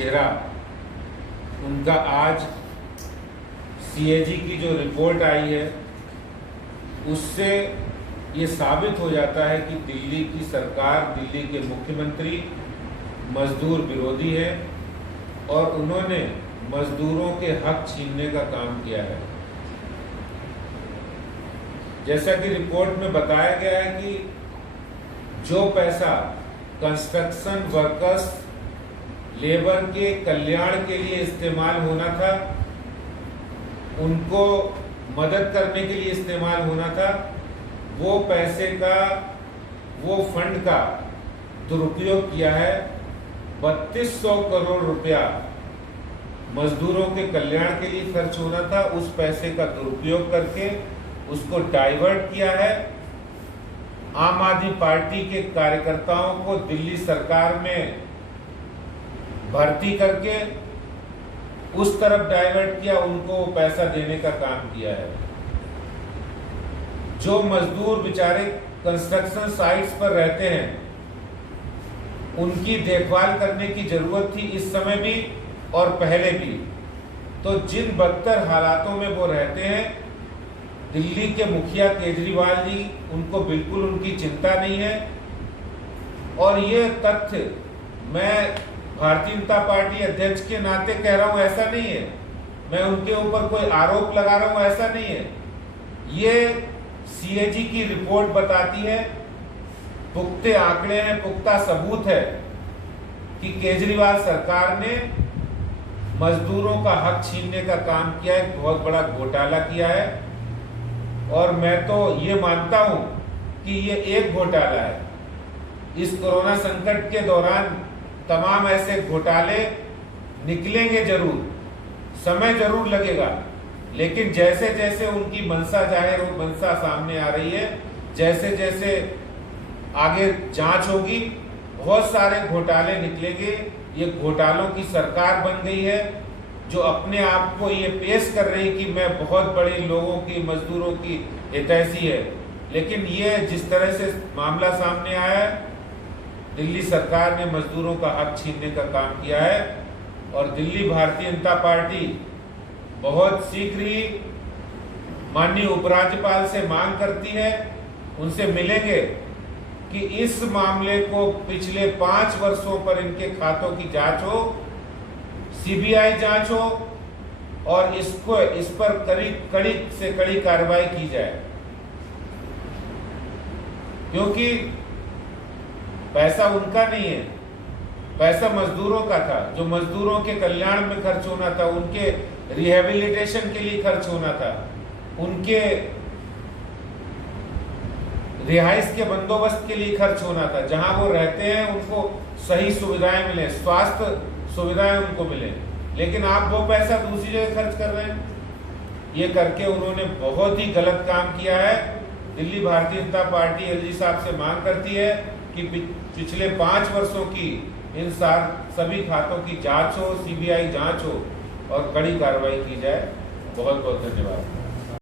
चेहरा उनका आज सीएजी की जो रिपोर्ट आई है उससे ये साबित हो जाता है कि दिल्ली की सरकार, दिल्ली के मुख्यमंत्री मजदूर विरोधी है और उन्होंने मजदूरों के हक छीनने का काम किया है। जैसा कि रिपोर्ट में बताया गया है कि जो पैसा कंस्ट्रक्शन वर्कर्स लेबर के कल्याण के लिए इस्तेमाल होना था, उनको मदद करने के लिए इस्तेमाल होना था, वो पैसे का, वो फंड का दुरुपयोग किया है। 3200 करोड़ रुपया मजदूरों के कल्याण के लिए खर्च होना था, उस पैसे का दुरुपयोग करके उसको डाइवर्ट किया है। आम आदमी पार्टी के कार्यकर्ताओं को दिल्ली सरकार में भर्ती करके उस तरफ डाइवर्ट किया, उनको पैसा देने का काम किया है। जो मजदूर बेचारे कंस्ट्रक्शन साइट्स पर रहते हैं, उनकी देखभाल करने की जरूरत थी इस समय भी और पहले भी। तो जिन बदतर हालातों में वो रहते हैं, दिल्ली के मुखिया केजरीवाल जी, उनको बिल्कुल उनकी चिंता नहीं है। और ये तथ्य मैं भारतीय जनता पार्टी अध्यक्ष के नाते कह रहा हूं, ऐसा नहीं है मैं उनके ऊपर कोई आरोप लगा रहा हूं, ऐसा नहीं है। ये सीएजी की रिपोर्ट बताती है, पुख्ते आंकड़े हैं, पुख्ता सबूत है कि केजरीवाल सरकार ने मजदूरों का हक छीनने का काम किया है, बहुत बड़ा घोटाला किया है। और मैं तो ये मानता हूं कि ये एक घोटाला है। इस कोरोना संकट के दौरान तमाम ऐसे घोटाले निकलेंगे जरूर, समय जरूर लगेगा, लेकिन जैसे जैसे उनकी मंशा जाहिर हो, मंशा सामने आ रही है, जैसे जैसे आगे जांच होगी, बहुत सारे घोटाले निकलेंगे। ये घोटालों की सरकार बन गई है जो अपने आप को ये पेश कर रही कि मैं बहुत बड़े लोगों की, मजदूरों की हितैषी है। लेकिन ये जिस तरह से मामला सामने आया है, दिल्ली सरकार ने मजदूरों का हक छीनने का काम किया है। और दिल्ली भारतीय जनता पार्टी बहुत शीघ्र ही माननीय उपराज्यपाल से मांग करती है, उनसे मिलेंगे कि इस मामले को पिछले 5 वर्षों पर इनके खातों की जांच हो, सीबीआई जांच हो और इस पर कड़ी से कड़ी कार्रवाई की जाए। क्योंकि पैसा उनका नहीं है, पैसा मजदूरों का था, जो मजदूरों के कल्याण में खर्च होना था, उनके रिहेबिलिटेशन के लिए खर्च होना था, उनके रिहाइश के बंदोबस्त के लिए खर्च होना था। जहां वो रहते हैं उनको सही सुविधाएं मिले, स्वास्थ्य सुविधाएं उनको मिले, लेकिन आप वो पैसा दूसरी जगह खर्च कर रहे हैं। ये करके उन्होंने बहुत ही गलत काम किया है। दिल्ली भारतीय जनता पार्टी एलजी साहब से मांग करती है कि पिछले 5 वर्षों की इन सभी खातों की जांच हो, सीबीआई जांच हो और कड़ी कार्रवाई की जाए। बहुत बहुत धन्यवाद।